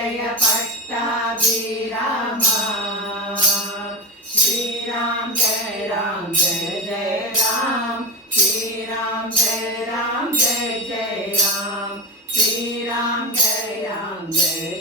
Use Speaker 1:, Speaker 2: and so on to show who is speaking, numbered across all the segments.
Speaker 1: Jaya Pattabhirama Sriram Jaya Ram Jaya Jaya Ram Sriram Jaya Ram Jaya Jaya Ram Sriram Jaya Ram Jaya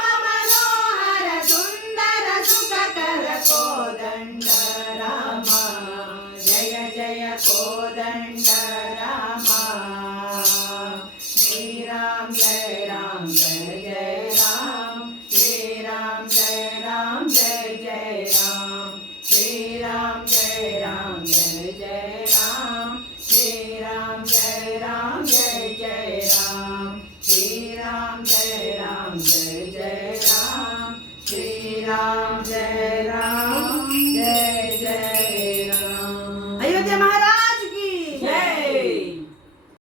Speaker 1: Kodanda Rama Shriram Jaya Rama Jaya Jaya Rama Shriram Jaya Rama Jaya Jaya Rama Shriram Jaya Rama Jaya Jaya Rama Shriram Jaya Rama Jaya Jaya Rama Shriram Jaya Rama Jaya Jaya Rama Shriram